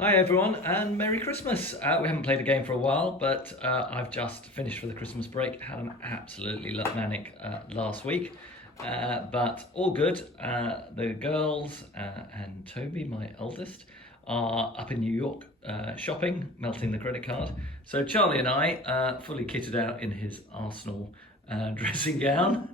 Hi everyone and Merry Christmas. We haven't played a game for a while, but I've just finished for the Christmas break. Had an absolutely manic last week, but all good. The girls and Toby, my eldest, are up in New York shopping, melting the credit card. So Charlie and I, fully kitted out in his Arsenal dressing gown.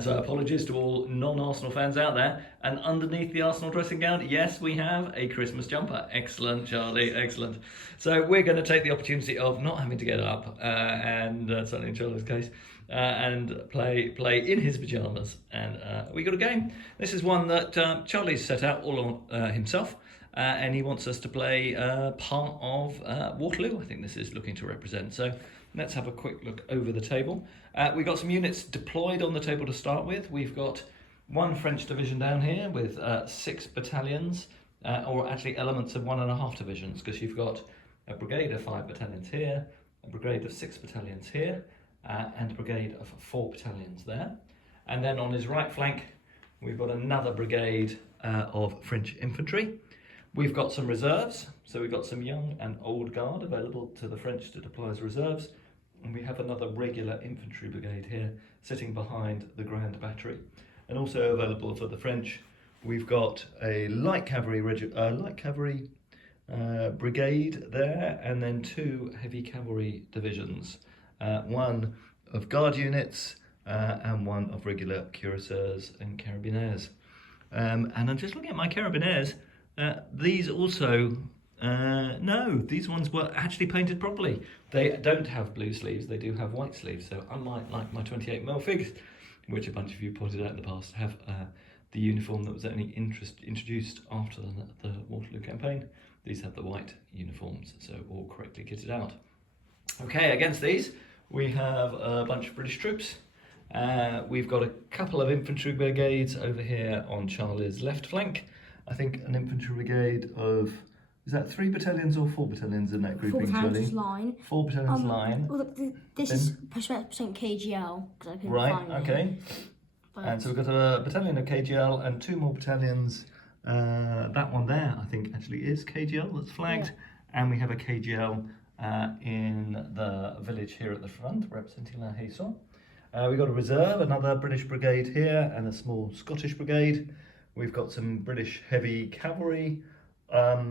So apologies to all non-Arsenal fans out there. And underneath the Arsenal dressing gown, yes, we have a Christmas jumper. Excellent, Charlie, excellent. So we're going to take the opportunity of not having to get up, and certainly in Charlie's case, and play in his pajamas. And we got a game. This is one that Charlie's set out all on himself. And he wants us to play part of Waterloo. I think this is looking to represent. So let's have a quick look over the table. We've got some units deployed on the table to start with. We've got one French division down here with 6 battalions, or actually elements of 1.5 divisions, because you've got a brigade of 5 battalions here, a brigade of 6 battalions here, and a brigade of 4 battalions there. And then on his right flank, we've got another brigade of French infantry. We've got some reserves, so we've got some young and old guard available to the French to deploy as reserves, and we have another regular infantry brigade here sitting behind the Grand Battery. And also available for the French, we've got a light cavalry brigade there, and then 2 heavy cavalry divisions, one of guard units and one of regular cuirassiers and carabiniers. And I'm just looking at my carabiniers. These also, no, these ones were actually painted properly. They don't have blue sleeves, they do have white sleeves. So unlike my 28mm figs, which a bunch of you pointed out in the past, have the uniform that was only introduced after the Waterloo campaign, these have the white uniforms, so all correctly kitted out. Okay, against these, we have a bunch of British troops. We've got a couple of infantry brigades over here on Charlie's left flank. I think an infantry brigade of, is that 3 battalions or 4 battalions in that grouping, 4 battalions line. 4 battalions line. Well, look, this is percent KGL, because I couldn't right, find okay. But And so we've got a battalion of KGL and 2 more battalions. That one there, I think, actually is KGL that's flagged. Yeah. And we have a KGL in the village here at the front, representing La Haison. We've got a reserve, another British brigade here, and a small Scottish brigade. We've got some British heavy cavalry. Are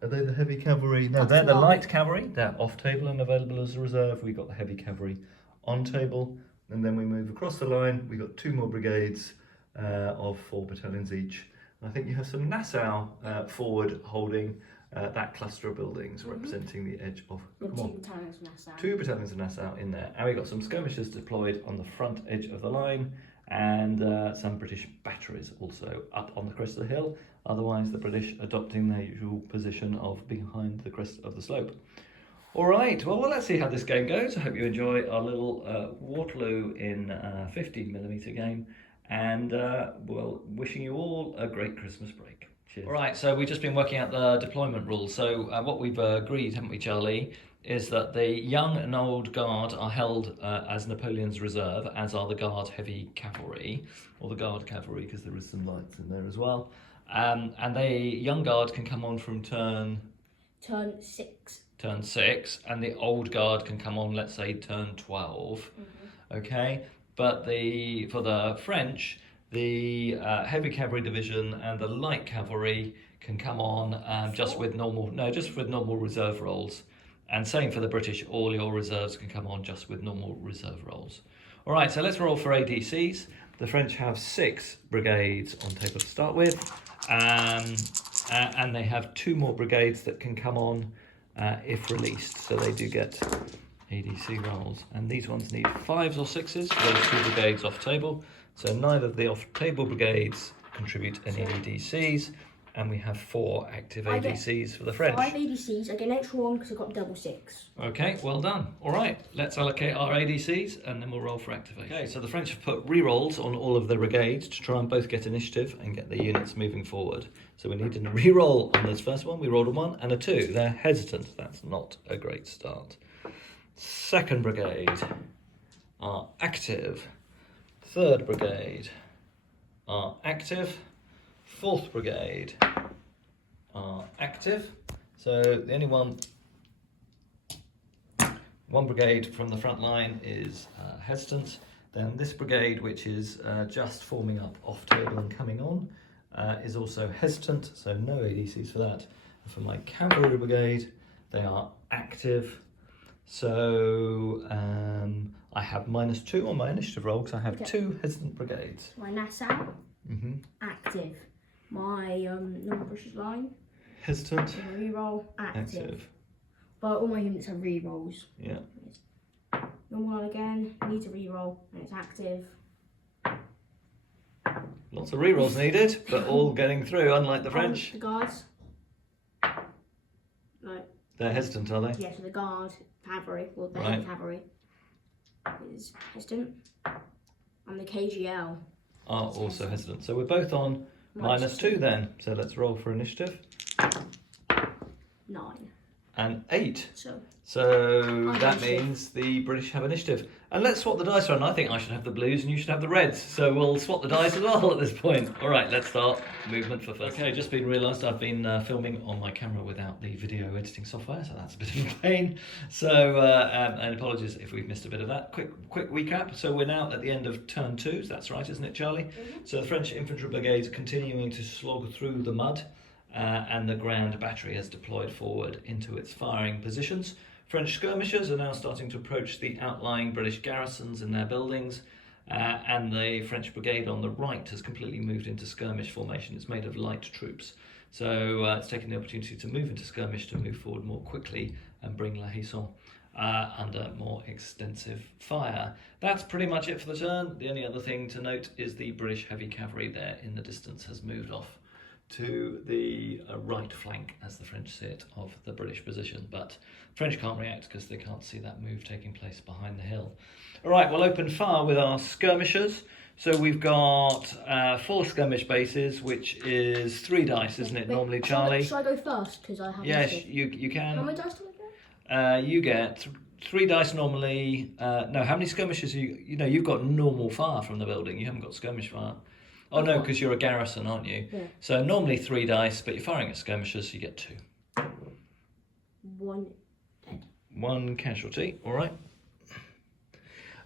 they the heavy cavalry? No, they're the light cavalry. They're off table and available as a reserve. We've got the heavy cavalry on table. And then we move across the line. We've got 2 more brigades of 4 battalions each. And I think you have some Nassau forward holding that cluster of buildings representing the edge of... 2 battalions of Nassau. 2 battalions of Nassau in there. And we've got some skirmishers deployed on the front edge of the line, and some British batteries also up on the crest of the hill. Otherwise, the British adopting their usual position of behind the crest of the slope. All right, well, let's see how this game goes. I hope you enjoy our little Waterloo in 15mm game, and well, wishing you all a great Christmas break. Cheers. All right, so we've just been working out the deployment rules. So what we've agreed, haven't we, Charlie, is that the young and old guard are held as Napoleon's reserve, as are the guard heavy cavalry, or the guard cavalry, because there is some lights in there as well. And the young guard can come on from turn 6. Turn 6, and the old guard can come on, let's say, turn 12. Okay, but for the French, the heavy cavalry division and the light cavalry can come on just with normal reserve rolls. And same for the British, all your reserves can come on just with normal reserve rolls. All right, so let's roll for ADCs. The French have 6 brigades on table to start with, and they have 2 more brigades that can come on if released, so they do get ADC rolls. And these ones need 5s or 6s for those 2 brigades off table, so neither of the off table brigades contribute any ADCs. And we have 4 active ADCs for the French. 5 ADCs, I get an extra 1 because I've got double 6. Okay, well done. All right, let's allocate our ADCs and then we'll roll for activation. Okay, so the French have put re-rolls on all of their brigades to try and both get initiative and get the units moving forward. So we need a re-roll on this first one. We rolled a 1 and a 2. They're hesitant. That's not a great start. Second brigade are active. Third brigade are active. 4th brigade are active. So the only one brigade from the front line is hesitant. Then this brigade, which is just forming up off table and coming on, is also hesitant, so no ADCs for that. And for my cavalry brigade, they are active. So I have -2 on my initiative roll because I have 2 hesitant brigades. My Nassau, active. My Northern British Line, hesitant. Reroll, active. But all my units have rerolls. Yeah. Normal line again, needs a reroll, and it's active. Lots of rerolls needed, but all getting through, unlike the French. The guards. Like, they're hesitant, are they? yeah, so the guard, cavalry, well, the Right. cavalry is hesitant. And the KGL Are also hesitant. So we're both on -2 then. So let's roll for initiative. 9. And 8. So That means the British have initiative. And let's swap the dice around. I think I should have the blues and you should have the reds. So we'll swap the dice as well at this point. All right, let's start movement for first. Okay, just been realised I've been filming on my camera without the video editing software, so that's a bit of a pain. So, and apologies if we've missed a bit of that. Quick recap. So we're now at the end of turn 2. That's right, isn't it, Charlie? So the French infantry brigades continuing to slog through the mud. And the Grand Battery has deployed forward into its firing positions. French skirmishers are now starting to approach the outlying British garrisons in their buildings, and the French brigade on the right has completely moved into skirmish formation. It's made of light troops, so it's taking the opportunity to move into skirmish to move forward more quickly and bring La Hissant under more extensive fire. That's pretty much it for the turn. The only other thing to note is the British heavy cavalry there in the distance has moved off to the right flank, as the French see it, of the British position, but French can't react because they can't see that move taking place behind the hill. All right, we'll open fire with our skirmishers. So we've got 4 skirmish bases, which is 3 dice, isn't it, normally, Charlie? Should I go first? Because I have Yes, you can. How many dice do I get? You get 3 dice normally. No, how many skirmishers you know, you've got normal fire from the building, you haven't got skirmish fire. Oh no, because you're a garrison, aren't you? Yeah. So normally 3 dice, but you're firing at skirmishers, so you get 2. 1 dead. 1 casualty, all right.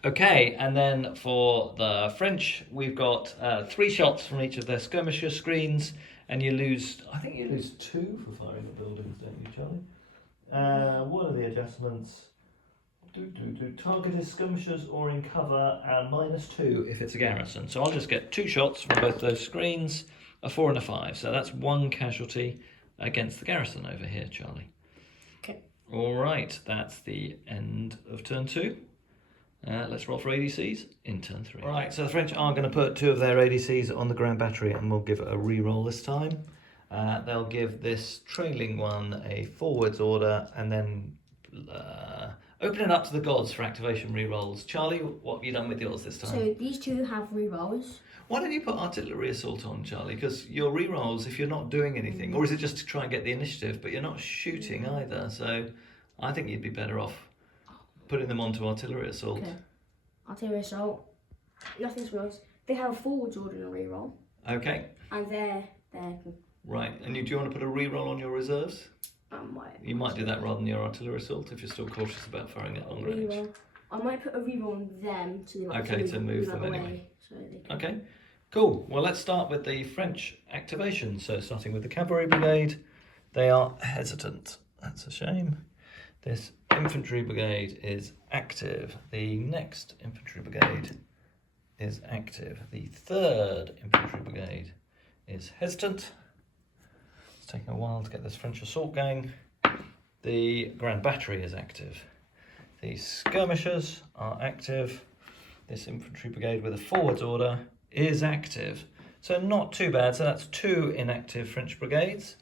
Okay, and then for the French, we've got 3 shots from each of their skirmisher screens, and you lose, I think you lose 2 for firing at buildings, don't you, Charlie? What are the adjustments? Targeted skirmishers or in cover, and -2 if it's a garrison. So I'll just get 2 shots from both those screens, a 4 and a 5. So that's 1 casualty against the garrison over here, Charlie. Okay. All right, that's the end of turn 2. Let's roll for ADCs in turn 3. All right, so the French are going to put 2 of their ADCs on the Grand Battery, and we'll give it a re-roll this time. They'll give this trailing one a forwards order, and then open it up to the gods for activation re-rolls. Charlie, what have you done with yours this time? So these 2 have rerolls. Why don't you put artillery assault on, Charlie? Because your re-rolls, if you're not doing anything, or is it just to try and get the initiative, but you're not shooting either, so I think you'd be better off putting them onto artillery assault. Okay. Artillery assault. Nothing's worse. They have a forwards order and a reroll. Okay. And they're Right, and do you want to put a re-roll on your reserves? You might do that rather than your artillery assault if you're still cautious about firing at long range. Reroll. I might put a reroll on them to move them away, anyway. so they can... Okay, cool. Well, let's start with the French activation. So starting with the cavalry brigade, they are hesitant. That's a shame. This infantry brigade is active. The next infantry brigade is active. The 3rd infantry brigade is hesitant. It's taking a while to get this French assault going. The Grand Battery is active. The skirmishers are active. This infantry brigade with a forwards order is active. So not too bad. So that's 2 inactive French brigades.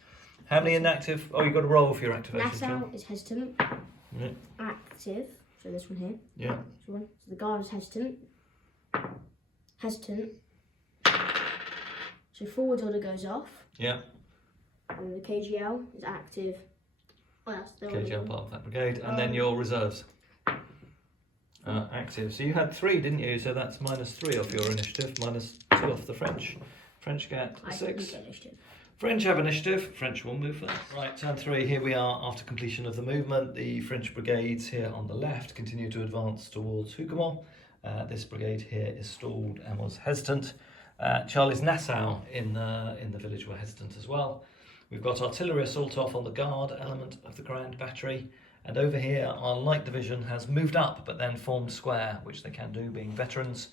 How many inactive? Oh, you've got to roll for your activation. Nassau is hesitant. Yeah. Active. So this one here. Yeah. So the guard is hesitant. Hesitant. So forwards order goes off. Yeah. And the KGL is active. Oh, that's the KGL part of that brigade. And then your reserves. Active. So you had 3, didn't you? So that's -3 off your initiative, -2 off the French. French get 6. Get initiative. French have initiative. French will move first. Right, turn 3. Here we are after completion of the movement. The French brigades here on the left continue to advance towards Hougoumont. This brigade here is stalled and was hesitant. Charlie's Nassau in the village were hesitant as well. We've got artillery assault off on the guard element of the Grand Battery. And over here, our light division has moved up, but then formed square, which they can do being veterans,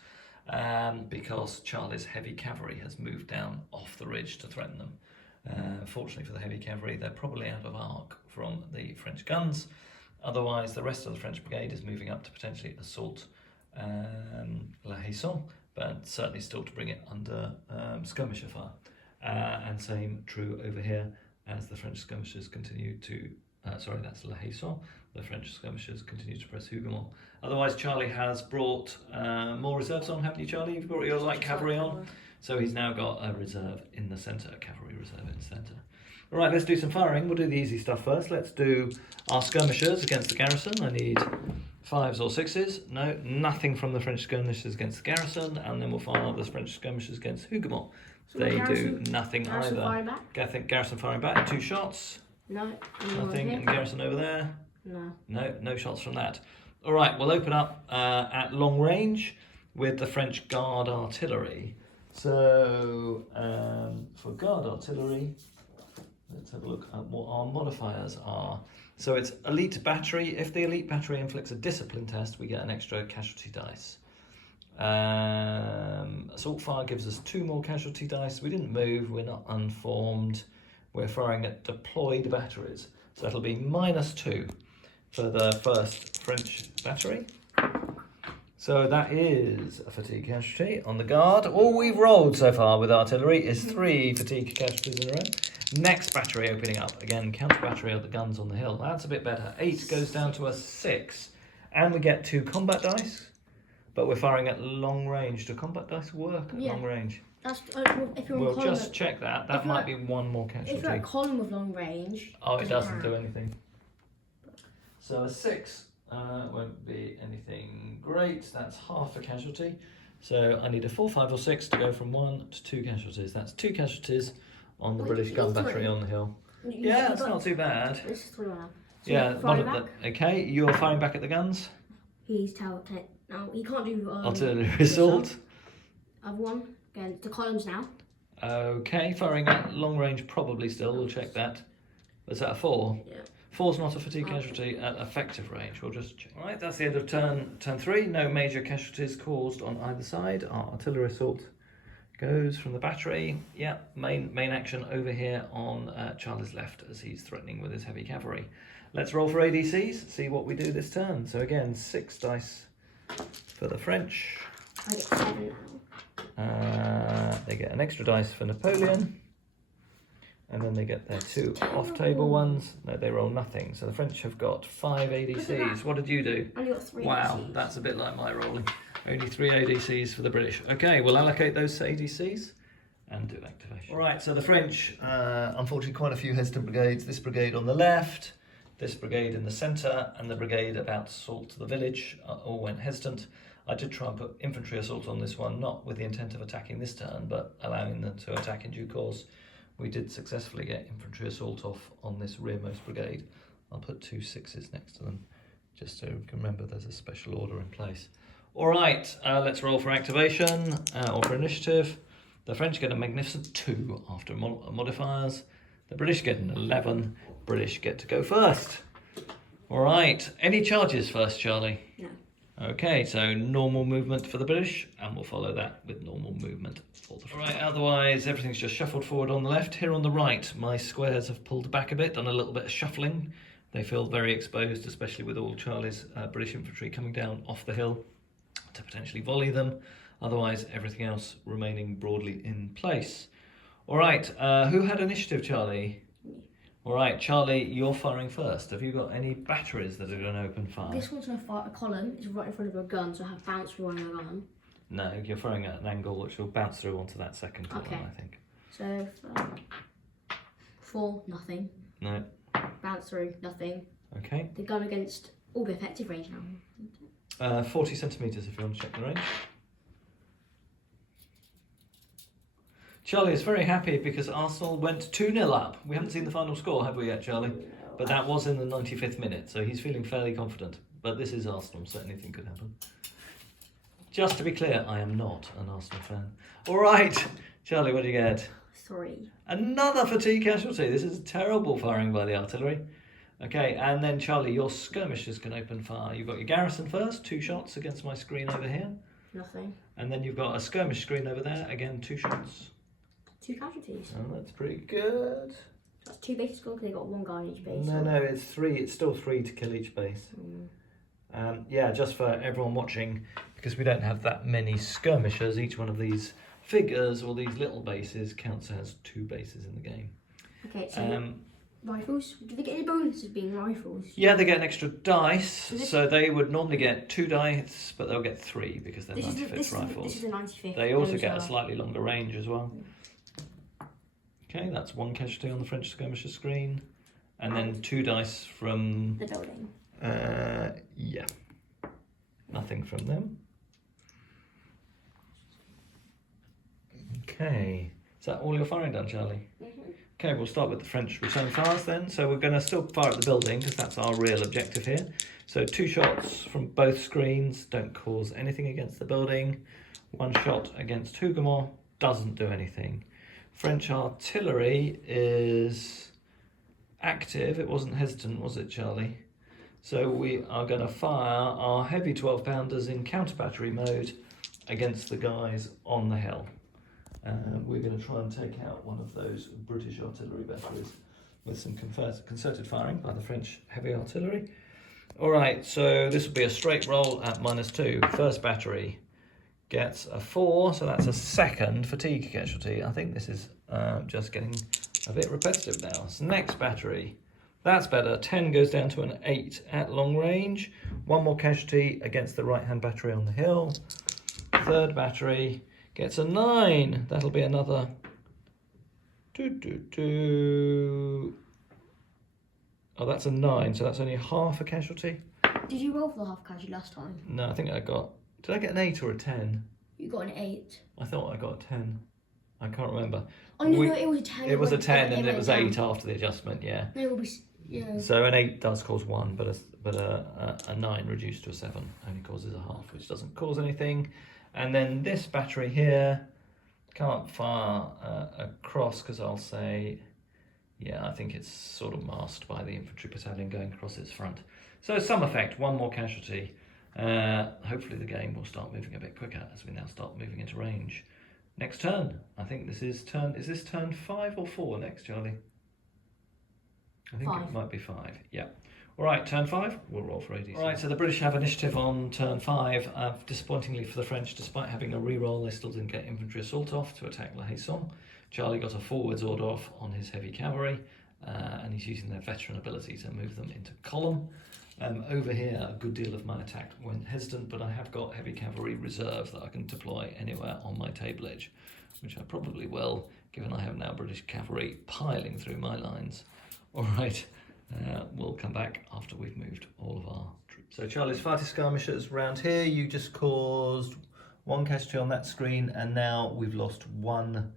because Charlie's heavy cavalry has moved down off the ridge to threaten them. Fortunately for the heavy cavalry, they're probably out of arc from the French guns. Otherwise, the rest of the French brigade is moving up to potentially assault La Haison, but certainly still to bring it under skirmisher fire. And same true over here as the French skirmishers continue to, that's La Haison. The French skirmishers continue to press Hougoumont. Otherwise, Charlie has brought more reserves on, haven't you, Charlie? You've brought your light cavalry on. So he's now got a reserve in the centre, a cavalry reserve in the centre. All right, let's do some firing. We'll do the easy stuff first. Let's do our skirmishers against the garrison. I need 5s or 6s. No, nothing from the French skirmishers against the garrison. And then we'll fire the French skirmishers against Hougoumont. So they do nothing either. Firing back? I think garrison firing back. 2 shots. No. Nothing. And garrison over there. No. No shots from that. All right, we'll open up at long range with the French guard artillery. So for guard artillery, let's have a look at what our modifiers are. So it's elite battery. If the elite battery inflicts a discipline test, we get an extra casualty dice. Assault fire gives us 2 more casualty dice. We didn't move, we're not unformed. We're firing at deployed batteries. So it'll be -2 for the first French battery. So that is a fatigue casualty on the guard. All we've rolled so far with artillery is 3 fatigue casualties in a row. Next battery opening up. Again, counter battery of the guns on the hill. That's a bit better. 8 goes down to a 6. And we get 2 combat dice. But we're firing at long range. Do combat dice work at long range? That's, if you're we'll just check that. That might be 1 more casualty. If you're at column with long range... Oh, it doesn't do anything. So a 6 won't be anything great. That's half a casualty. So I need a 4, 5 or 6 to go from 1 to 2 casualties. That's 2 casualties on the British gun battery on the hill. Yeah, that's not too bad. This is 3 now. So Yeah, okay, you're firing back at the guns. He's talented. No, he can't do artillery assault. I've won against the columns now. Okay, firing at long range probably still. We'll check that. Was that a 4? Yeah. 4's not a fatigue casualty at effective range. We'll just check. All right, that's the end of turn 3. No major casualties caused on either side. Our artillery assault goes from the battery. Yeah, main action over here on Charlie's left as he's threatening with his heavy cavalry. Let's roll for ADCs, see what we do this turn. So again, 6 dice for the French. I get 7 now. They get an extra dice for Napoleon. And then they get their 2 off-table ones. No, they roll nothing. So the French have got 5 ADCs. What did you do? I got 3 Wow, ADCs. that's a bit like my rolling. Only 3 ADCs for the British. Okay, we'll allocate those to ADCs and do activation. All right, so the French, unfortunately, quite a few hesitant brigades. This brigade on the left, this brigade in the centre, and the brigade about to assault the village all went hesitant. I did try and put infantry assault on this one, not with the intent of attacking this turn, but allowing them to attack in due course. We did successfully get infantry assault off on this rearmost brigade. I'll put 2 6s next to them, just so we can remember there's a special order in place. All right, let's roll for activation or for initiative. The French get a magnificent 2 after modifiers. The British get an 11. British get to go first. All right, any charges first, Charlie? No. Okay, so normal movement for the British, and we'll follow that with normal movement for the French. All right, otherwise everything's just shuffled forward on the left. Here on the right, my squares have pulled back a bit, done a little bit of shuffling. They feel very exposed, especially with all Charlie's British infantry coming down off the hill to potentially volley them. Otherwise, everything else remaining broadly in place. All right, who had initiative, Charlie? All right, Charlie, you're firing first. Have you got any batteries that are going to open fire? This one's going to fire a column. It's right in front of a gun, so I have bounce through on the gun. No, you're firing at an angle which will bounce through onto that second column, Okay. I think. So, 4, nothing. No. Bounce through, nothing. Okay. The gun against all the effective range now. 40 centimetres if you want to check the range. Charlie is very happy because Arsenal went 2-0 up. We haven't seen the final score, have we yet, Charlie? But that was in the 95th minute, so he's feeling fairly confident. But this is Arsenal, so anything could happen. Just to be clear, I am not an Arsenal fan. All right, Charlie, what do you get? 3. Another fatigue casualty. This is terrible firing by the artillery. Okay, and then Charlie, your skirmishers can open fire. You've got your garrison first, 2 shots against my screen over here. Nothing. And then you've got a skirmish screen over there, again 2 shots. 2 casualties. Oh, that's pretty good. That's 2 bases gone because they got 1 guy in each base. No, it's 3. It's still 3 to kill each base. Yeah, just for everyone watching, because we don't have that many skirmishers, each one of these figures or these little bases counts as 2 bases in the game. Okay, so rifles. Do they get any bonuses being rifles? Yeah, they get an extra dice, so they would normally get 2 dice, but they'll get 3 because they're 95th rifles. This is the 95th. They also get a slightly longer range as well. Okay, that's 1 casualty on the French skirmisher screen, and then 2 dice from the building. Yeah, nothing from them. Okay, is that all your firing done, Charlie? Okay, we'll start with the French return fires then. So we're going to still fire at the building because that's our real objective here. So 2 shots from both screens, don't cause anything against the building. 1 shot against Hougoumont, doesn't do anything. French artillery is active. It wasn't hesitant, was it, Charlie? So we are going to fire our heavy 12-pounders in counter-battery mode against the guys on the hill. We're going to try and take out one of those British artillery batteries with some concerted firing by the French heavy artillery. All right, so this will be a straight roll at -2. First battery gets a 4, so that's a 2nd fatigue casualty. I think this is just getting a bit repetitive now. So next battery, that's better. 10 goes down to an 8 at long range. 1 more casualty against the right-hand battery on the hill. Third battery gets a 9. That'll be another... Oh, that's a 9, so that's only half a casualty. Did you roll for the half casualty last time? No, I think I got... Did I get an 8 or a 10? You got an 8. I thought I got a 10. I can't remember. Oh, no, it was a 10. It was a 10 and it was 8 after the adjustment, yeah. No, it will be... Yeah. So an 8 does cause 1, but a 9 reduced to a 7 only causes a half, which doesn't cause anything. And then this battery here can't fire across because I'll say, yeah, I think it's sort of masked by the infantry battalion going across its front. So some effect, 1 more casualty. Hopefully the game will start moving a bit quicker as we now start moving into range. Next turn. I think this is turn... Is this turn 5 or 4 next, Charlie? I think 5. It might be 5, yeah. All right, turn 5, we'll roll for ADC. All right, so the British have initiative on turn 5. Disappointingly for the French, despite having a re-roll, they still didn't get infantry assault off to attack La Haye-Sainte. Charlie got a forwards order off on his heavy cavalry, and he's using their veteran ability to move them into column. Over here, a good deal of my attack went hesitant, but I have got heavy cavalry reserve that I can deploy anywhere on my table edge, which I probably will, given I have now British cavalry piling through my lines. All right, we'll come back after we've moved all of our troops. So Charlie's fighter skirmishers round here, you just caused 1 casualty on that screen, and now we've lost 1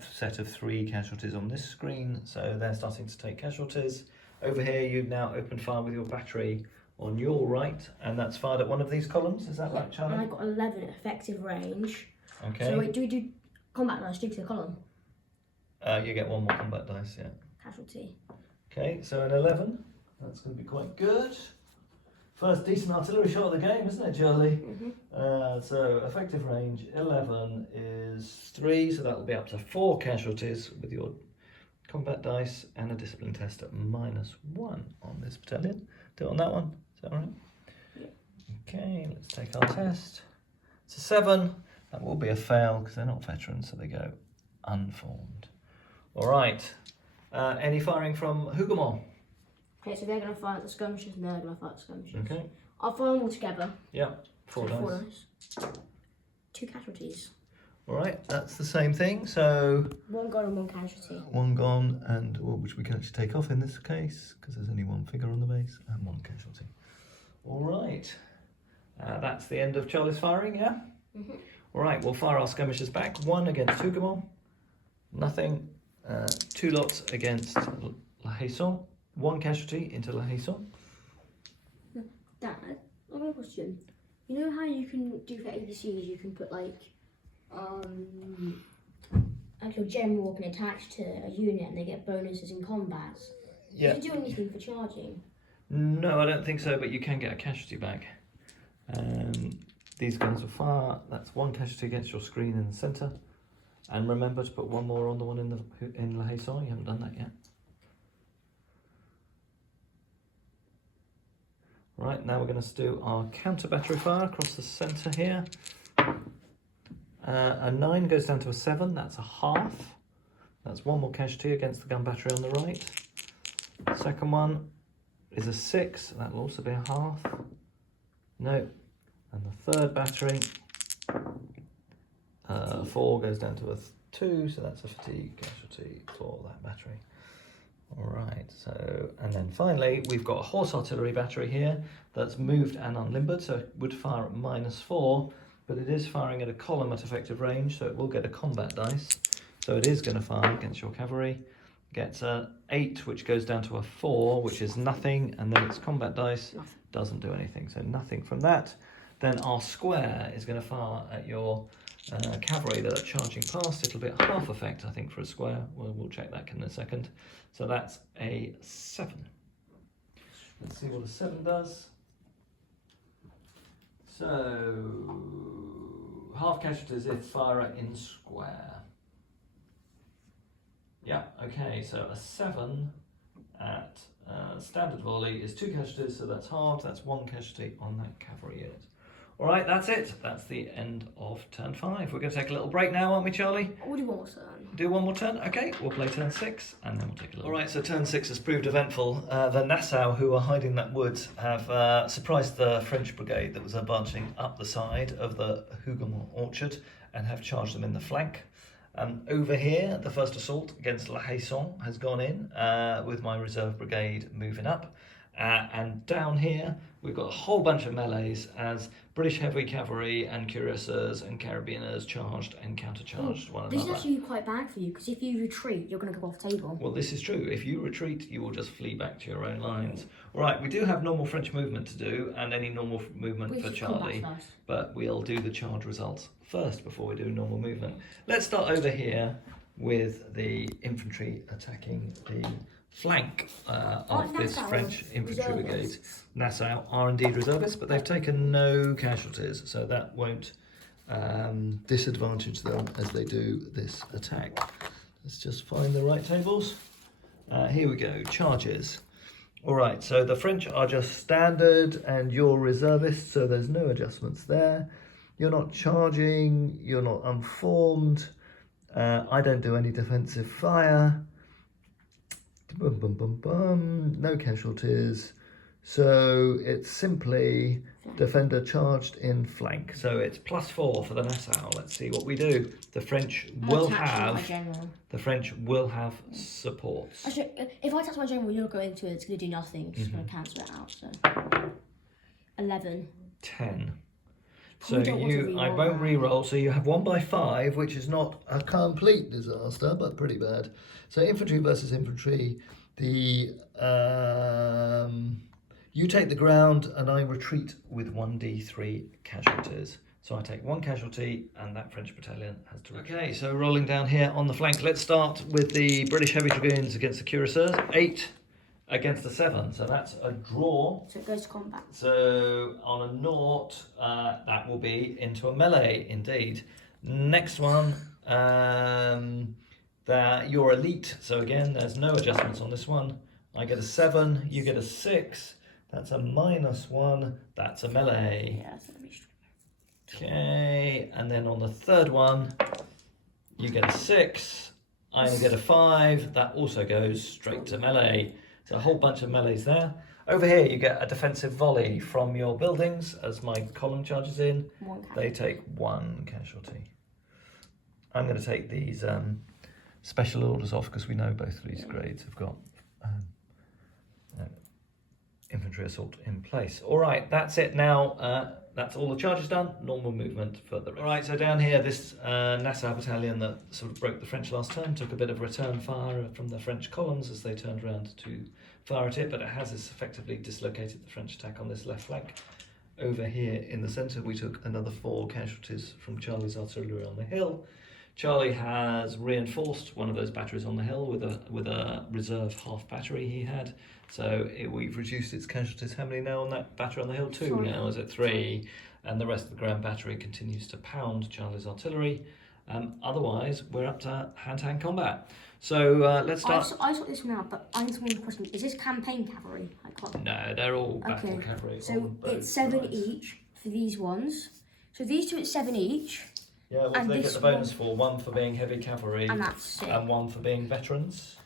set of 3 casualties on this screen, so they're starting to take casualties. Over here, you've now opened fire with your battery on your right, and that's fired at one of these columns. Is that right, Charlie? And I got 11 effective range. Okay. So wait, do we do combat dice due to the column? You get 1 more combat dice, yeah. Casualty. Okay, so an 11. That's going to be quite good. First decent artillery shot of the game, isn't it, Charlie? So effective range 11 is 3, so that'll be up to 4 casualties with your combat dice and a discipline test at -1 on this battalion. Do it on that one, is that all right? Yeah. Okay, let's take our test. It's a 7. That will be a fail because they're not veterans, so they go unformed. All right. Any firing from Hougoumont? Okay, so they're going to fire at the skirmishers and they're going to fire at the skirmishers. Okay. I'll fire them all together. Yeah, 4 dice. 4 dice. 2 casualties. All right, that's the same thing. So 1 gone and 1 casualty. 1 gone, and which we can actually take off in this case because there's only 1 figure on the base and 1 casualty. All right, that's the end of Charlie's firing. Yeah. All right, we'll fire our skirmishers back. 1 against Hougoumont, Nothing. 2 lots against La Haison. 1 casualty into La Haison. Dad, I've got a question. You know how you can do for ABCs, you can put like your general can attach to a unit and they get bonuses in combats. Yeah. Does it do anything for charging? No, I don't think so, but you can get a casualty back. These guns will fire. That's 1 casualty against your screen in the centre. And remember to put 1 more on the one in La Haison. You haven't done that yet. Right, now we're going to do our counter battery fire across the centre here. A 9 goes down to a 7, that's a half. That's 1 more casualty against the gun battery on the right. Second one is a 6, that'll also be a half. No. And the third battery, 4 goes down to a 2, so that's a fatigue casualty for that battery. Alright, so, and then finally we've got a horse artillery battery here that's moved and unlimbered, so it would fire at -4, but it is firing at a column at effective range, so it will get a combat dice. So it is going to fire against your cavalry. Gets a 8, which goes down to a 4, which is nothing, and then its combat dice doesn't do anything, so nothing from that. Then our square is going to fire at your cavalry that are charging past. It'll be at half effect, I think, for a square. We'll check that in a second. So that's a 7. Let's see what a 7 does. So, half casualties if firer in square. Yeah, okay, so a 7 at standard volley is 2 casualties, so that's half. That's 1 casualty on that cavalry unit. All right, that's it. That's the end of turn 5. We're going to take a little break now, aren't we, Charlie? We'll do 1 more turn. Do 1 more turn? Okay, we'll play turn 6 and then we'll take a little. All right, so turn 6 has proved eventful. The Nassau, who are hiding in that wood, have surprised the French brigade that was advancing up the side of the Huguenot orchard and have charged them in the flank. Over here, the first assault against La Haison has gone in with my reserve brigade moving up. And down here, we've got a whole bunch of melees as British heavy cavalry and cuirassiers and carabiners charged and countercharged one This another. is actually quite bad for you, because if you retreat, you're going to go off table. Well, this is true. If you retreat, you will just flee back to your own lines. All right, we do have normal French movement to do and any normal movement for Charlie, but we'll do the charge results first before we do normal movement. Let's start over here with the infantry attacking the flank of this French infantry brigade. Nassau are indeed reservists, but they've taken no casualties, so that won't disadvantage them as they do this attack. Let's just find the right tables. Here we go, charges. All right, so the French are just standard and you're reservists, so there's no adjustments there. You're not charging, you're not unformed. I don't do any defensive fire. Bum, bum, bum, bum. No casualties. So it's simply defender charged in flank. So it's +4 for the Nassau. Let's see what we do. The French will have supports. Actually, if I touch my general, you'll go into it. It's going to do nothing. It's just going to cancel it out. So 11. 10. So I won't re-roll, so you have 1 by 5, which is not a complete disaster, but pretty bad. So infantry versus infantry, you take the ground and I retreat with 1d3 casualties. So I take 1 casualty and that French battalion has to retreat. Okay, so rolling down here on the flank, let's start with the British Heavy Dragoons against the Cuirassiers. 8 against a 7, so that's a draw. So it goes to combat. So on a 0, that will be into a melee, indeed. Next one, you're elite, so again, there's no adjustments on this one. I get a 7, you get a 6, that's a -1, that's a melee. Yeah, that's going to be strong. Okay, and then on the third one, you get a 6, I get a 5, that also goes straight to melee. So a whole bunch of melees there. Over here you get a defensive volley from your buildings as my column charges in. They take 1 casualty. I'm going to take these special orders off because we know both of these grades have got infantry assault in place. All right, that's it now. That's all the charges done. Normal movement for the rest. All right, so down here, this Nassau battalion that sort of broke the French last turn took a bit of return fire from the French columns as they turned around to fire at it, but it has effectively dislocated the French attack on this left flank. Over here in the centre, we took another 4 casualties from Charlie's artillery on the hill. Charlie has reinforced one of those batteries on the hill with a reserve half battery he had. So we've reduced its casualties. How many now on that battery on the hill? 2 now, is it 3? And the rest of the ground battery continues to pound Charlie's artillery. Otherwise, we're up to hand-to-hand combat. So let's start. I sort this one out, but I just want to question: is this campaign cavalry? No, they're all battle cavalry. So it's 7 each for these ones. So these 2 it's 7 each. Yeah, what do they get the bonus for? 1 for being heavy cavalry, and that's it. And 1 for being veterans.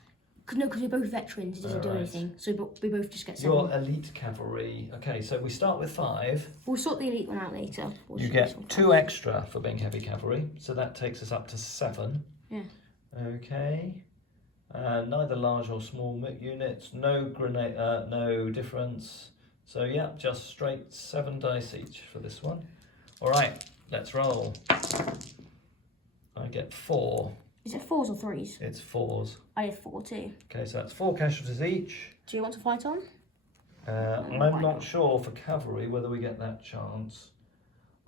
Because we're both veterans, it doesn't do anything. So we both just get 7. You're elite cavalry. Okay, so we start with 5. We'll sort the elite one out later. You get 2 extra for being heavy cavalry, so that takes us up to 7. Yeah. Okay. Neither large or small units. No grenade. No difference. So yeah, just straight 7 dice each for this one. All right, let's roll. I get 4. Is it 4s or 3s? It's 4s. I did 4 too. Okay, so that's 4 casualties each. Do you want to fight on? I'm not sure for cavalry whether we get that chance.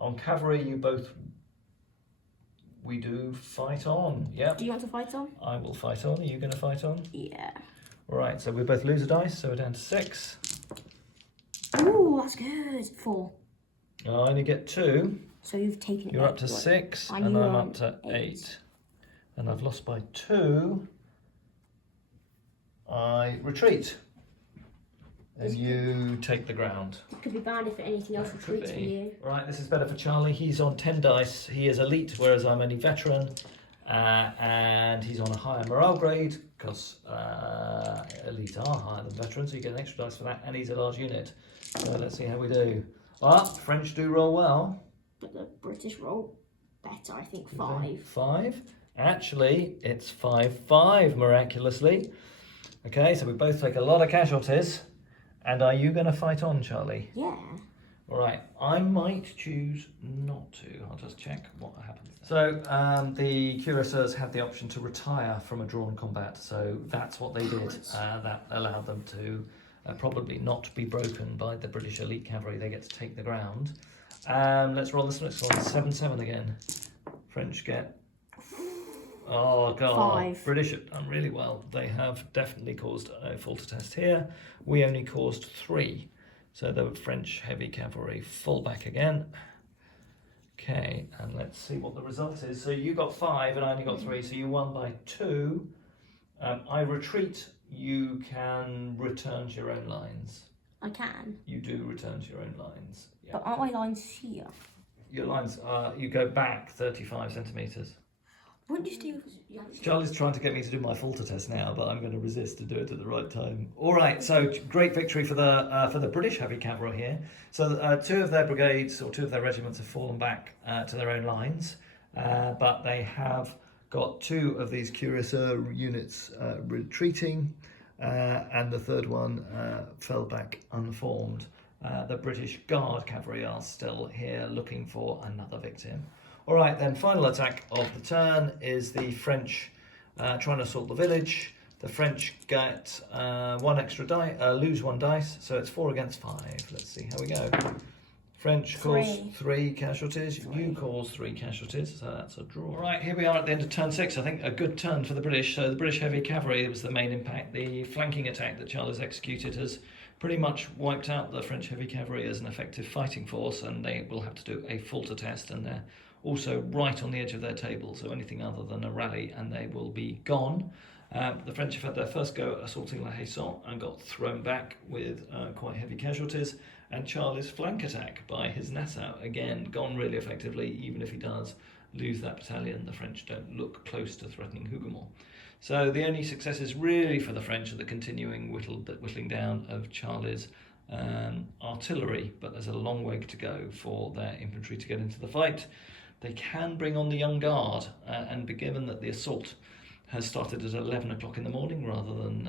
On cavalry, we do fight on. Yep. Do you want to fight on? I will fight on. Are you going to fight on? Yeah. All right, so we both lose a dice, so we're down to 6. Ooh, that's good. 4. I only get 2. So you've taken You're up to 6, and I'm up to 8. And I've lost by 2. I retreat. And you take the ground. It could be bad if anything else retreats from you. Right, this is better for Charlie. He's on 10 dice. He is elite, whereas I'm only veteran. And he's on a higher morale grade, because elite are higher than veterans, so you get an extra dice for that. And he's a large unit. So let's see how we do. French do roll well. But the British roll better, I think. 5. 5? Actually, it's 5-5, miraculously. Okay, so we both take a lot of casualties. And are you going to fight on, Charlie? Yeah. All right, I might choose not to. I'll just check what happens. So the cuirassiers had the option to retire from a drawn combat, so that's what they did. That allowed them to probably not be broken by the British elite cavalry. They get to take the ground. Let's roll this next one. 7-7 again. French get... Oh god, 5. British have done really well. They have definitely caused a falter test here. We only caused 3. So the French heavy cavalry fall back again. Okay, and let's see what the result is. So you got 5 and I only got 3, so you won by 2. I retreat. You can return to your own lines. I can. You do return to your own lines. Yeah. But aren't my lines here? Your lines are, you go back 35 centimetres. Wouldn't you do? Charlie's trying to get me to do my falter test now, but I'm going to resist to do it at the right time. All right, so great victory for the British heavy cavalry here. So 2 of their brigades or 2 of their regiments have fallen back to their own lines, but they have got 2 of these cuirassier units retreating, and the 3rd one fell back unformed. The British Guard cavalry are still here looking for another victim. All right, then final attack of the turn is the French trying to assault the village. The French get 1 extra die, lose 1 dice, so it's 4 against 5. Let's see how we go. French cause 3 casualties. You cause 3 casualties, so that's a draw. All right, here we are at the end of turn 6. I think a good turn for the British. So the British heavy cavalry was the main impact. The flanking attack that Charles executed has pretty much wiped out the French heavy cavalry as an effective fighting force, and they will have to do a falter test, and they're also right on the edge of their table, so anything other than a rally and they will be gone. The French have had their first go at assaulting La Haye-Sainte and got thrown back with quite heavy casualties, and Charlie's flank attack by his Nassau, again, gone really effectively. Even if he does lose that battalion, the French don't look close to threatening Hougoumont. So the only successes really for the French are the continuing whittling down of Charlie's artillery, but there's a long way to go for their infantry to get into the fight. They can bring on the young guard, and given that the assault has started at 11 o'clock in the morning rather than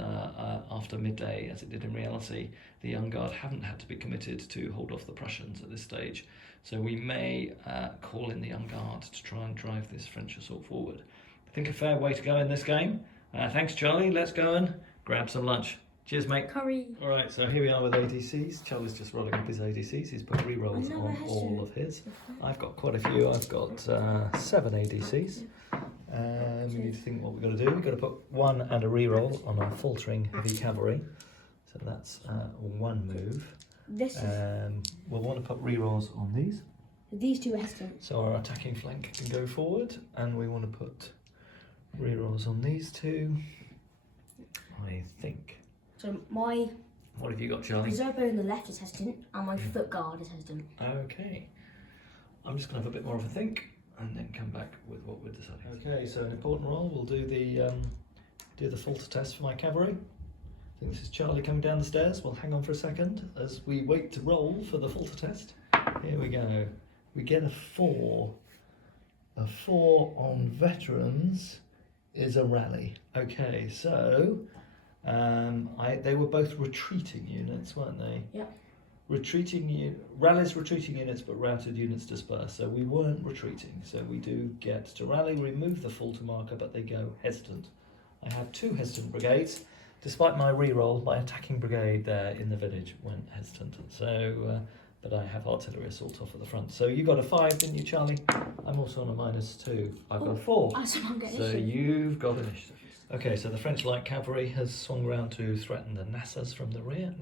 after midday as it did in reality. The Young Guard haven't had to be committed to hold off the Prussians at this stage, so we may call in the Young Guard to try and drive this French assault forward. I think a fair way to go in this game. Thanks, Charlie. Let's go and grab some lunch. Cheers, mate. Curry. All right, so here we are with ADCs. Charlie's just rolling up his ADCs. He's put re-rolls on all of his. I've got quite a few. I've got 7 ADCs. We need to think what we've got to do. We've got to put 1 and a re-roll on our faltering heavy cavalry. So that's 1 move. We'll want to put re-rolls on these. These 2 are hesitant. So our attacking flank can go forward, and we want to put re-rolls on these 2. I think. So my... What have you got, Charlie? Reserve bow on the left is hesitant, and my foot guard is hesitant. Okay. I'm just going to have a bit more of a think, and then come back with what we're deciding. Okay, so an important roll. We'll do the falter test for my cavalry. I think this is Charlie coming down the stairs. We'll hang on for a second as we wait to roll for the falter test. Here we go. We get a 4. A 4 on veterans is a rally. Okay, so they were both retreating units, weren't they? Yeah. Rallies retreating units, but routed units dispersed. So we weren't retreating. So we do get to rally, remove the falter marker, but they go hesitant. I have 2 hesitant brigades. Despite my re-roll, my attacking brigade there in the village went hesitant. So, but I have artillery assault off at the front. So you got a 5, didn't you, Charlie? I'm also on a -2. I've got a 4. So you've got initiative. Okay, so the French light cavalry has swung round to threaten the Nassau from the rear,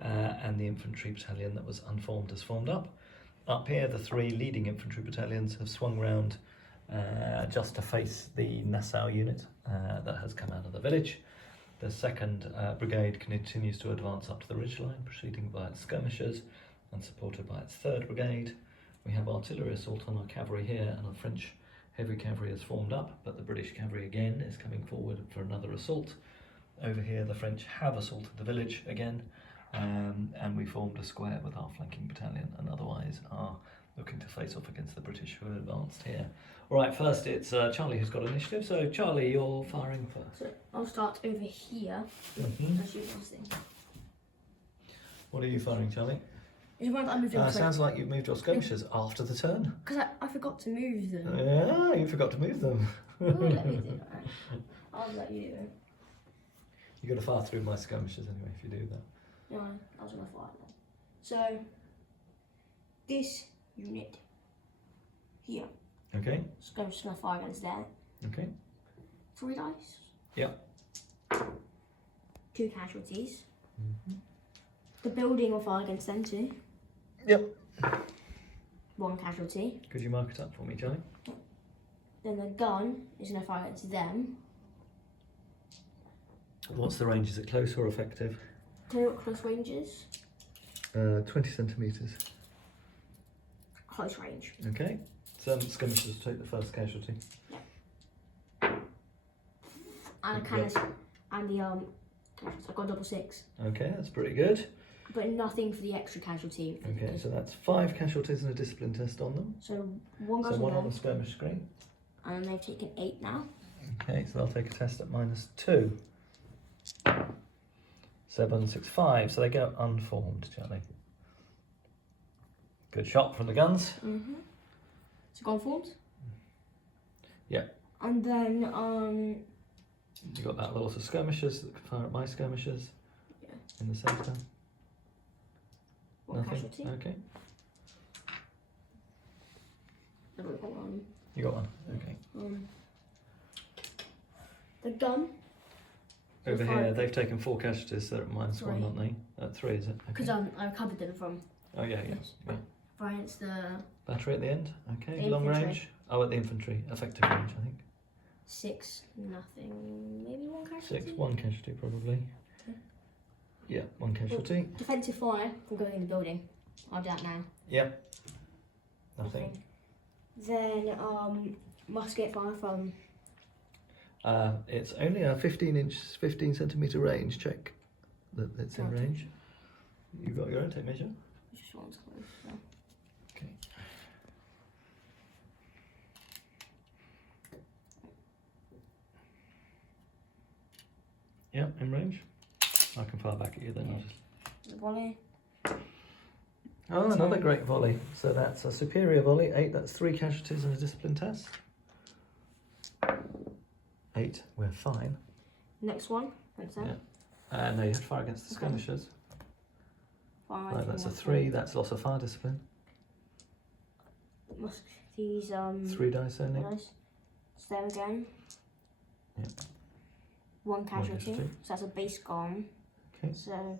and the infantry battalion that was unformed has formed up. Up here, the 3 leading infantry battalions have swung round just to face the Nassau unit that has come out of the village. The 2nd Brigade continues to advance up to the ridgeline, proceeding by its skirmishers and supported by its 3rd Brigade. We have artillery assault on our cavalry here, and our French heavy cavalry has formed up, but the British cavalry again is coming forward for another assault. Over here, the French have assaulted the village again, and we formed a square with our flanking battalion, and otherwise are looking to face off against the British who have advanced here. All right, first it's Charlie who's got initiative. So Charlie, you're firing first. So I'll start over here. Mm-hmm. Shoot this thing. What are you firing, Charlie? It's one that I moved sounds like you've moved your skirmishers after the turn. Because I forgot to move them. Yeah, you forgot to move them. Let me do that. I'll let you do it. You're going to fire through my skirmishers anyway if you do that. No, I was going to fire them. So, this unit here. Okay. So I'm just going to fire against there. Okay. 3 dice. Yep. 2 casualties. Mm-hmm. The building will fire against them too. Yep. 1 casualty. Could you mark it up for me, Charlie? Then the gun is going to fire against them. What's the range? Is it close or effective? Tell you what close range is? 20 centimetres. Close range. Okay. Some skirmishers take the first casualty. Yeah. And a cannon, and the casualties. I've got double 6. Okay, that's pretty good. But nothing for the extra casualty. Okay, so that's 5 casualties and a discipline test on them. So 1 goes so 1 on there. the skirmish screen. And they've taken 8 now. Okay, so they'll take a test at -2. 7, 6, 5. So they go unformed, Charlie. Good shot from the guns. Mm-hmm. So gone formed. Yeah. And then you got that lot of skirmishers that can fire at my skirmishers. Yeah. In the centre. 1 casualty. Okay. I've got 1. You got 1. Okay. The gun. Over here, they've taken 4 casualties. They're at -1, aren't they? 3, is it? Because I covered them from. Oh yeah. Fire against the Battery at the end. Okay. The Long infantry. range. Oh, at the infantry. Effective range, I think. 6, nothing. Maybe 1 casualty. 6, 1 casualty probably. Okay. Yeah, 1 casualty. Well, defensive fire from going in the building. I'll do that now. Yep. Nothing. Then musket fire from. It's only a 15 centimetre range. Check that it's in range. You got your own tape measure. Just one's close. So. Okay. Yep, in range. I can fire back at you then. I'll just... The volley. Oh, another great volley. So that's a superior volley. 8, that's 3 casualties and a discipline test. 8, we're fine. Next one. Thanks, Yeah. No, you have to fire against the skirmishers. 5. Right, that's a 3, that's loss of fire discipline. These 3 dice only. Nice. So there again. Yep. 1 casualty. casualty. So that's a base gone. Okay. So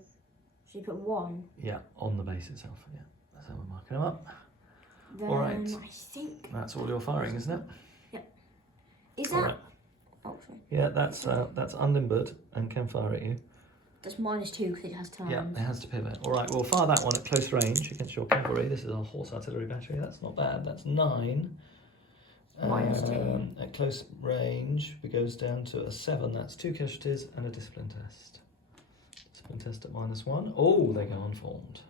you put 1. Yeah, on the base itself. Yeah, that's how we're marking them up. Then all right. I think That's all your firing, isn't it? Yep. Is All that? right. Oh, sorry. Yeah, that's unlimbered and can fire at you. That's -2 because it has turns. Yeah, it has to pivot. All right, we'll fire that one at close range against your cavalry. This is our horse artillery battery. That's not bad. That's 9. -2. At close range, it goes down to a 7. That's 2 casualties and a discipline test. Discipline test at -1. Oh, they go unformed.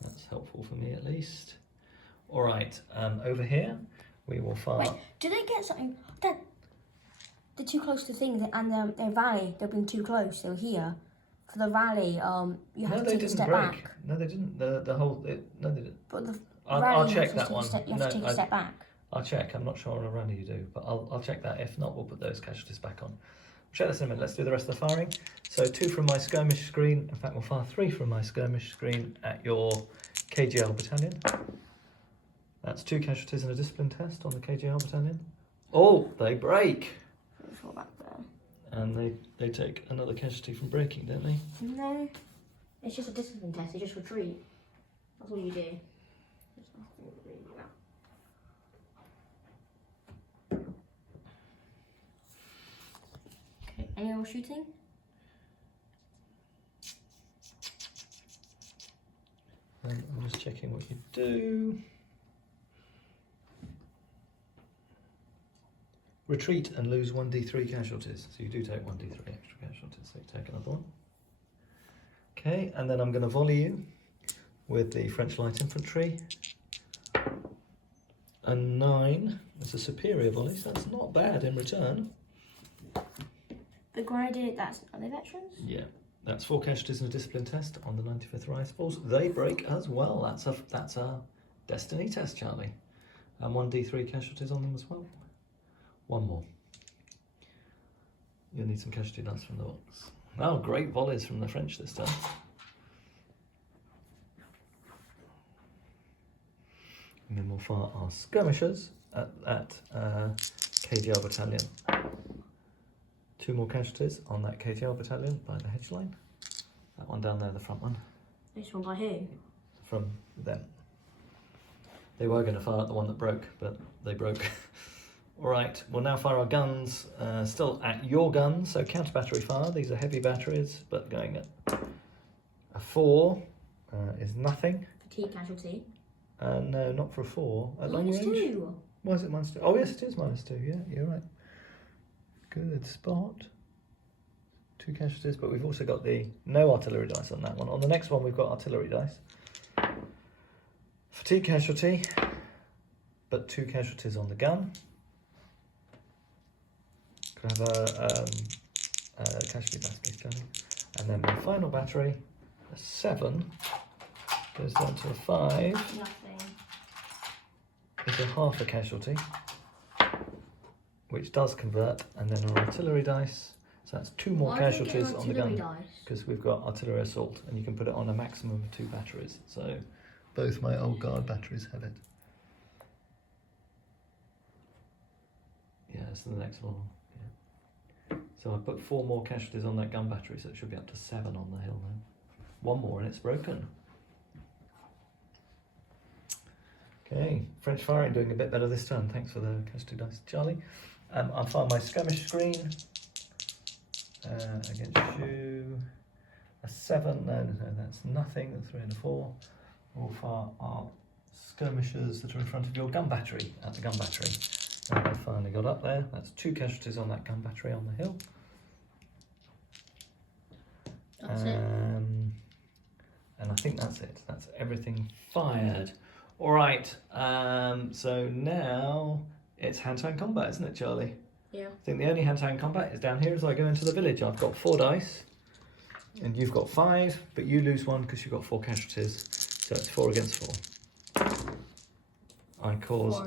That's helpful for me at least. All right, over here we will fire. Wait, do they get something? They're too close to things, and their rally, they've been too close. So here, for the rally, you have to take a step back. No, they didn't. The whole. No, they didn't. But the I'll rally, check you have that to one. you have to take a step back. I'll check. I'm not sure on a rally you do, but I'll check that. If not, we'll put those casualties back on. We'll check this in a minute. Let's do the rest of the firing. So 2 from my skirmish screen. In fact, we'll fire 3 from my skirmish screen at your KGL battalion. That's 2 casualties and a discipline test on the KGL battalion. Oh, they break. Back there. And they take another casualty from breaking, don't they? No, it's just a discipline test. They just retreat. That's all you do. Okay, any more shooting? I'm just checking what you do. Retreat and lose 1d3 casualties. So you do take 1d3 extra casualties, so you take another one. Okay, and then I'm going to volley you with the French light infantry. A 9. It's a superior volley, so that's not bad in return. The graded, are they veterans? Yeah, that's 4 casualties and a discipline test on the 95th Rifles. They break as well. That's a destiny test, Charlie. And 1d3 casualties on them as well. 1 more. You'll need some casualty dice from the box. Oh, great volleys from the French this time. And then we'll fire our skirmishers at KGL battalion. 2 more casualties on that KGL battalion by the hedge line. That one down there, the front one. This one by who? From them. They were going to fire at the one that broke, but they broke. All right, we'll now fire our guns, still at your guns, so counter battery fire. These are heavy batteries, but going at a 4 is nothing. Fatigue casualty. No, not for a 4. At long range? -2. Why is it -2? Oh, yes, it is -2. Yeah, you're right. Good spot. 2 casualties, but we've also got the no artillery dice on that one. On the next one, we've got artillery dice. Fatigue casualty, but 2 casualties on the gun. Could have a casualty dice, please, Charlie. And then my final battery, a 7, goes down to a 5. Nothing. Is a half a casualty, which does convert, and then our artillery dice. So that's 2 more casualties on the gun, because we've got artillery assault, and you can put it on a maximum of 2 batteries. So both my old guard batteries have it. Yeah, it's the next one. Yeah. So I put 4 more casualties on that gun battery, so it should be up to 7 on the hill now. 1 more and it's broken. Okay, French firing doing a bit better this turn. Thanks for the casualty dice, Charlie. I'll fire my skirmish screen against you. A 7, no, that's nothing. A 3 and a 4. We'll fire our skirmishers that are in front of your gun battery at the gun battery. And I finally got up there. That's 2 casualties on that gun battery on the hill. That's it. And I think that's it. That's everything fired. All right. So now it's hand-to-hand combat, isn't it, Charlie? Yeah. think the only hand-to-hand combat is down here as I go into the village. I've got 4 dice, and you've got 5, but you lose 1 because you've got 4 casualties. So it's 4 against 4. I cause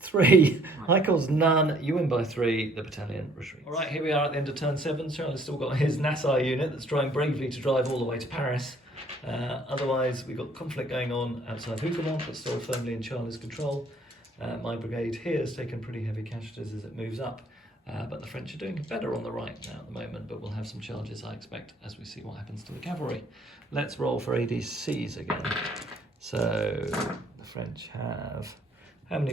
3. I cause none. You win by 3. The battalion retreats. All right, here we are at the end of turn 7. Charlie's still got his Nassau unit that's trying bravely to drive all the way to Paris. Otherwise, we've got conflict going on outside Hougoumont, but still firmly in Charlie's control. My brigade here has taken pretty heavy casualties as it moves up, but the French are doing better on the right now at the moment, but we'll have some charges, I expect, as we see what happens to the cavalry. Let's roll for ADCs again. So the French have how many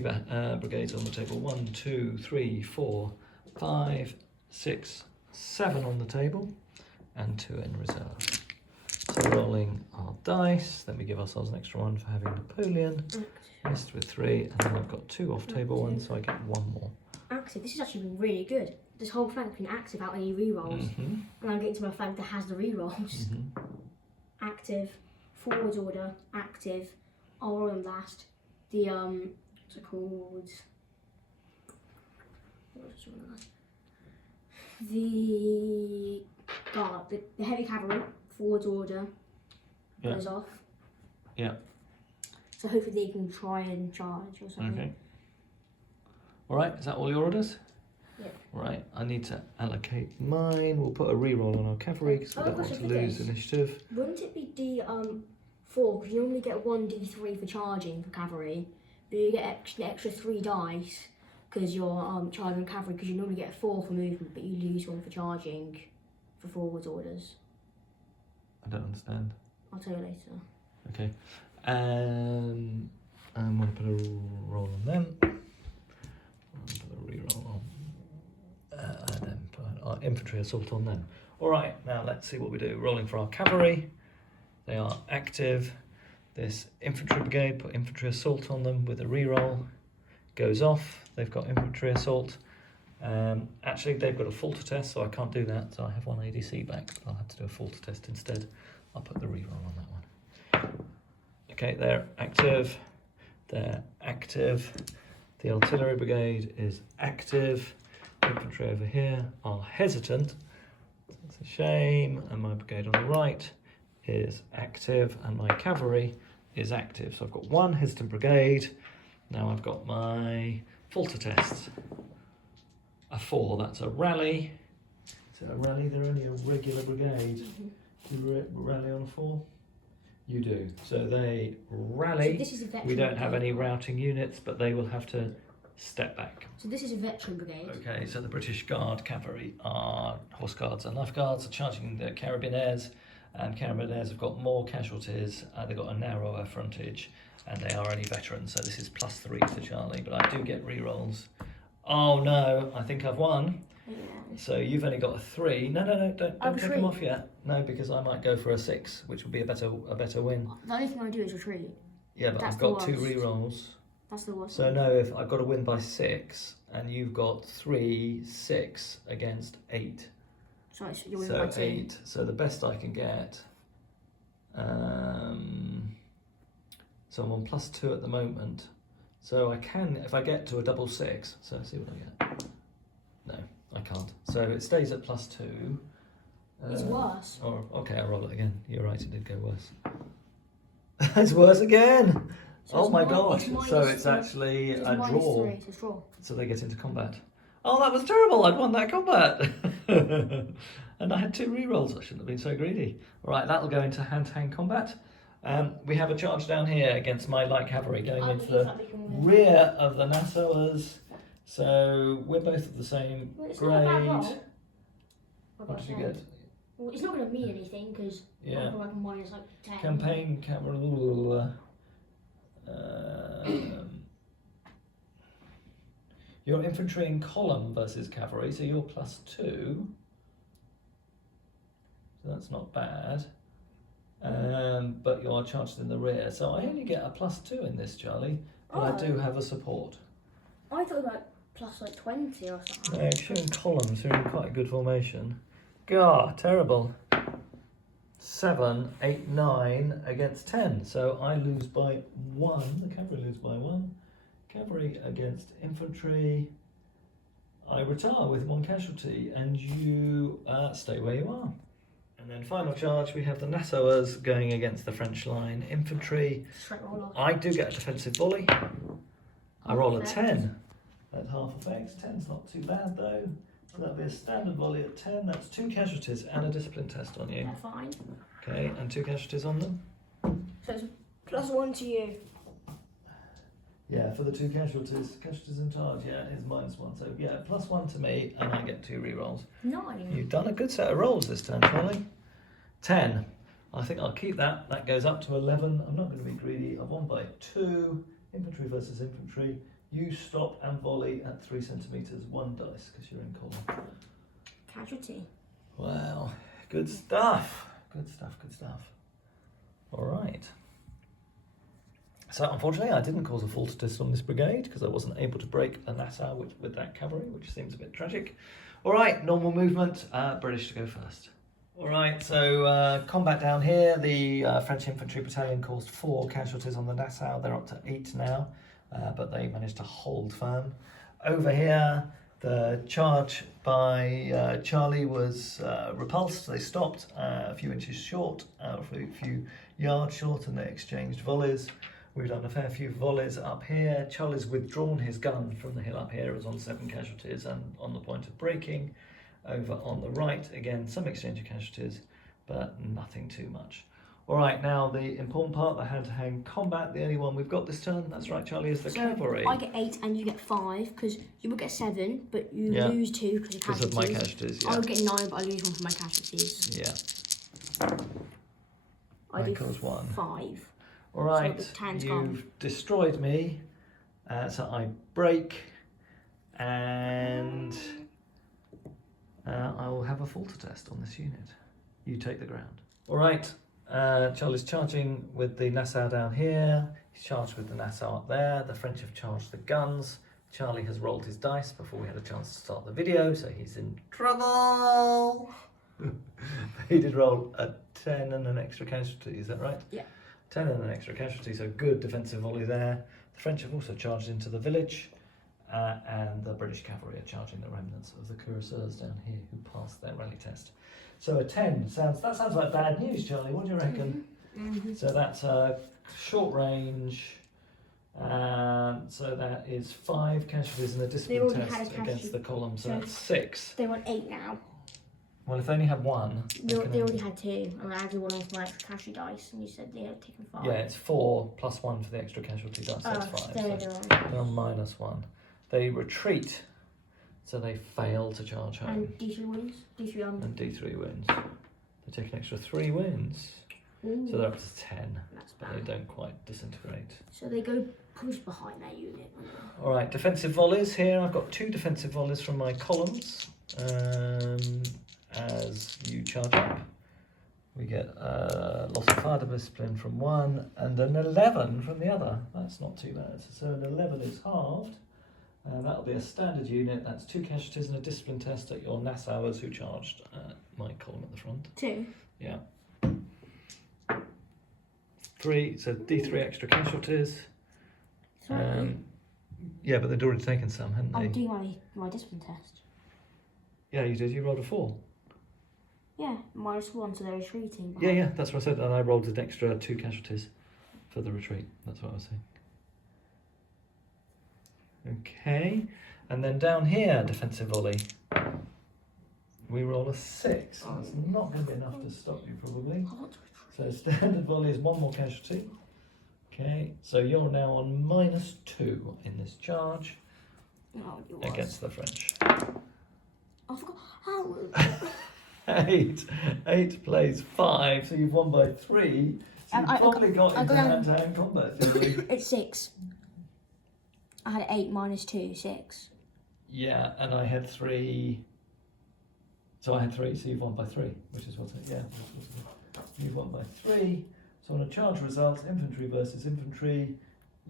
brigades on the table? 1, 2, 3, 4, 5, 6, 7 on the table, and 2 in reserve. So rolling our dice, then we give ourselves an extra 1 for having Napoleon. Missed with 3, and then I've got 2 off-table ones, so I get 1 more. Active. This has actually been really good. This whole flank been active without any rerolls, and I'm getting to my flank that has the rerolls. Active, forwards order, active, roll and blast. The what's it called? The guard, the heavy cavalry, forwards order goes off. Yeah. So hopefully they can try and charge or something. Okay. All right, is that all your orders? Yeah. Right, I need to allocate mine. We'll put a reroll on our cavalry because we don't want to lose initiative. Wouldn't it be D4? Because you normally get 1d3 for charging for cavalry, but you get extra 3 dice because you're charging cavalry, because you normally get 4 for movement, but you lose 1 for charging for forwards orders. I don't understand. I'll tell you later. Okay. I'm going to put a roll on them. I'll put a reroll on. And then put our infantry assault on them. All right, now let's see what we do. Rolling for our cavalry. They are active. This infantry brigade, put infantry assault on them with a reroll. Goes off. They've got infantry assault. Actually, they've got a falter test, so I can't do that. So I have 1 ADC back. But I'll have to do a falter test instead. I'll put the reroll on that one. Okay, they're active. They're active. The artillery brigade is active. Infantry over here are hesitant. That's a shame. And my brigade on the right is active, and my cavalry is active. So I've got 1 hesitant brigade. Now I've got my falter tests. A 4, that's a rally. Is it a rally? They're only a regular brigade. Do you rally on a 4? You do. So they rally. So this is a veteran. We don't have any routing units, but they will have to step back. So this is a veteran brigade. Okay, so the British Guard cavalry are horse guards and life guards are charging the Carabiniers, and Carabiniers have got more casualties. They've got a narrower frontage, and they are only veterans. So this is +3 to Charlie, but I do get rerolls. Oh no, I think I've won. Yeah. So you've only got a 3. No, don't take them off yet. No, because I might go for a 6, which would be a better win. The only thing I do is retreat. Yeah, but I've got 2 rerolls. That's the worst. So no, if I've got to win by 6, and you've got 3, 6 against 8. So you're winning by 2. 8. So the best I can get. So I'm on +2 at the moment. So I can, if I get to a double 6. So let's see what I get. No, I can't. So it stays at +2. It's worse. Or okay, I'll roll it again. You're right, it did go worse. It's worse again. So oh my god! So it's actually a draw. 3, so it's draw. So they get into combat. Oh, that was terrible! I'd won that combat, and I had 2 rerolls. I shouldn't have been so greedy. All right, that'll go into hand-to-hand combat. We have a charge down here against my light cavalry going into the rear of the Nassauers. So we're both of the same grade. What did you get? Well, it's not going to mean anything because mine is like 10. Campaign cavalry. Your infantry in column versus cavalry, so you're +2. So that's not bad. But you are charged in the rear. So I only get a +2 in this, Charlie. But I do have a support. I thought like plus like 20 or something. No, if you're in columns, you're in quite a good formation. God, terrible. 7, 8, 9 against 10. So I lose by 1. The cavalry lose by 1. Cavalry against infantry. I retire with 1 casualty, and you stay where you are. And then final charge, we have the Nassauers going against the French line infantry. Straight roll off. I do get a defensive volley. I roll a 10 at half effects. 10's not too bad though. So that'll be a standard volley at 10. That's 2 casualties and a discipline test on you. They're fine. Okay, and 2 casualties on them. So it's +1 to you. Yeah, for the 2 casualties. Casualties in charge, yeah, is -1. So yeah, +1 to me, and I get 2 rerolls. 9. You've done a good set of rolls this turn, Charlie. 10. I think I'll keep that. That goes up to 11. I'm not going to be greedy. I've won by 2. Infantry versus infantry. You stop and volley at 3 centimetres. 1 dice, because you're in column. Casualty. Wow. Good stuff. Good stuff, good stuff. All right. So unfortunately, I didn't cause a fault test on this brigade because I wasn't able to break a Nassau with that cavalry, which seems a bit tragic. All right, normal movement. British to go first. All right, so combat down here. The French infantry battalion caused 4 casualties on the Nassau. They're up to 8 now, but they managed to hold firm. Over here, the charge by Charlie was repulsed. They stopped a few inches short, a few yards short, and they exchanged volleys. We've done a fair few volleys up here. Charlie's withdrawn his gun from the hill up here. It was on 7 casualties and on the point of breaking. Over on the right, again, some exchange of casualties, but nothing too much. All right, now the important part, the hand-to-hand combat, the only one we've got this turn, that's right, Charlie, is the cavalry. I get 8 and you get 5, because you will get 7, but you lose 2 because of casualties. Because of my casualties, yeah. I will get 9, but I lose 1 for my casualties. Yeah. I do cause 1. 5. All right, So the you've destroyed me, so I break, and I will have a falter test on this unit. You take the ground. All right, Charlie's charging with the Nassau down here. He's charged with the Nassau up there. The French have charged the guns. Charlie has rolled his dice before we had a chance to start the video, so he's in trouble. He did roll a 10 and an extra casualty, is that right? Yeah. 10 and an extra casualty, so good defensive volley there. The French have also charged into the village, and the British cavalry are charging the remnants of the cuirassiers down here who passed their rally test. So a 10 sounds like bad news, Charlie. What do you reckon? Mm-hmm. So that's short range, so that is 5 casualties and a discipline test against the column, so that's 6. They want 8 now. Well, if they only had 1... They already had 2, and I added 1 off my extra casualty dice, and you said they had taken 5. Yeah, it's 4 plus 1 for the extra casualty dice, that's 5. They're on -1. They retreat, so they fail to charge home. And D3 wins? D3 on. And D3 wins. They take an extra 3 wins. Ooh. So they're up to 10, That's but bad. they don't quite disintegrate. So they go push behind their unit. All right, defensive volleys here. I've got 2 defensive volleys from my columns. As you charge up, we get loss of fire discipline from 1 and an 11 from the other. That's not too bad. So an 11 is halved. That'll be a standard unit. That's 2 casualties and a discipline test at your Nassauers who charged my column at the front. 2? Yeah. 3, so D3 extra casualties. Yeah, but they'd already taken some, hadn't they? I'll do my discipline test. Yeah, you did. You rolled a 4. Yeah, -1, so they're retreating. Yeah, that's what I said. And I rolled an extra 2 casualties for the retreat. That's what I was saying. Okay, and then down here, defensive volley. We roll a 6. That's not going to be enough to stop you, probably. So standard volley is 1 more casualty. Okay, so you're now on -2 in this charge against the French. I forgot. How? 8 plays 5, so you've won by 3. So you've probably got into hand-to-hand combat. It's 6. I had 8 -2, 6. Yeah, and I had 3. So I had 3, so you've won by 3, which is what's it, yeah. You've won by 3. So on a charge result, infantry versus infantry,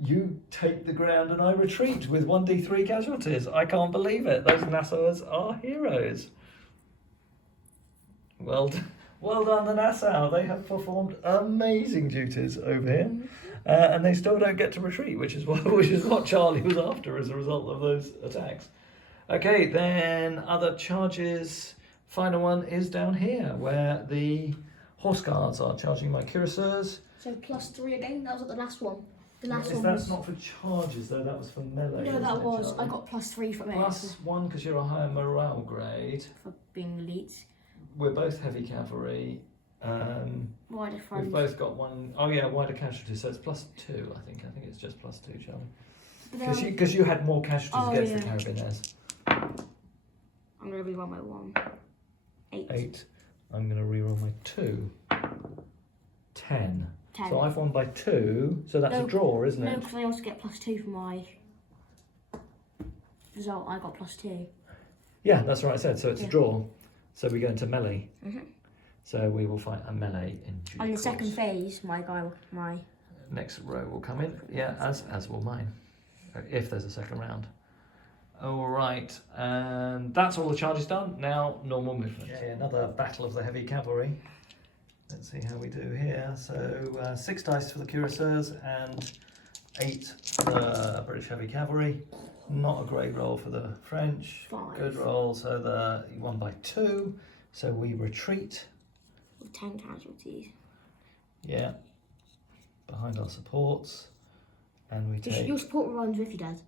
you take the ground and I retreat with 1d3 casualties. I can't believe it. Those Nassauers are heroes. Well done, the Nassau. They have performed amazing duties over here. And they still don't get to retreat, which is what Charlie was after as a result of those attacks. Okay, then other charges. Final one is down here where the horse guards are charging my cuirassiers. So +3 again. That was at the last one. The last one That's was. not for charges though. That was for melee. No, wasn't that it, was. Charlie? I got +3 from it. +1 because you're a higher morale grade. For being elite. We're both heavy cavalry. Wider We've front. both got one. Oh yeah, wider casualties. So it's +2. I think it's just +2, Charlie. Because you had more casualties against the Carabiners. I'm gonna reroll my 1. 8. I'm going to reroll my 2. 10. 10. So I've won by 2. So that's a draw, isn't No, it? because I also get +2 for my result. I got +2. Yeah, that's what I said. So it's a draw. So we go into melee. Mhm. So we will fight a melee in due On the course. second phase, my Next row will come in. Yeah, as will mine. If there's a second round. All right, and that's all the charges done. Now normal movement. Okay, another battle of the heavy cavalry. Let's see how we do here. So 6 dice for the cuirassiers and 8 for the British heavy cavalry. Not a great roll for the French. 5. Good roll. So you won by 2. So we retreat. With 10 casualties. Yeah. Behind our supports, and we take. Your support runs with you, Dad.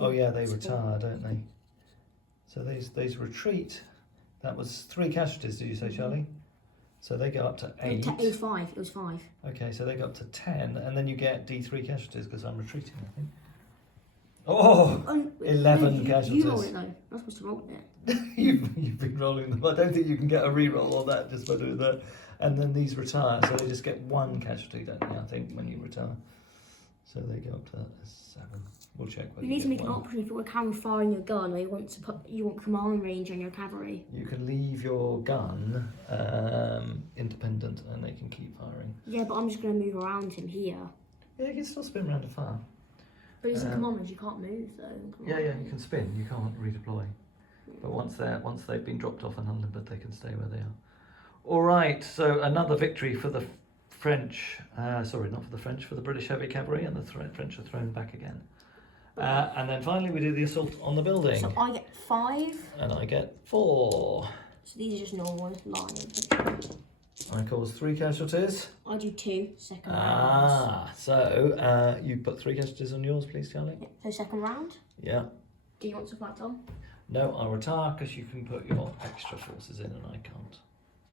Oh yeah, they retire, don't they? So these retreat. That was 3 casualties, did you say, Charlie? So they go up to 8. It was 5. It was 5. Okay, so they go up to 10, and then you get D3 casualties because I'm retreating, I think. Oh, 11 casualties. You roll it though. I'm not supposed to roll it. You've been rolling them. I don't think you can get a re-roll on that just by doing that. And then these retire, so they just get 1 casualty, don't they? I think when you retire. So they go up to 7. We'll check. You need to make an option if you want to firing your gun, or you want command range on your cavalry. You can leave your gun independent, and they can keep firing. Yeah, but I'm just going to move around him here. Yeah, you can still spin around and fire. But he's a command range. You can't move though. Yeah, you can spin. You can't redeploy. But once they've been dropped off and unlimbered, they can stay where they are. All right. So another victory for the French. Sorry, not for the French. For the British heavy cavalry, and the French are thrown back again. And then finally we do the assault on the building. So I get 5. And I get 4. So these are just normal line. I cause 3 casualties. I do 2 second rounds. So you put 3 casualties on yours, please, Charlie. Yeah, so second round. Yeah. Do you want to fight, Tom? No, I'll retire because you can put your extra forces in and I can't.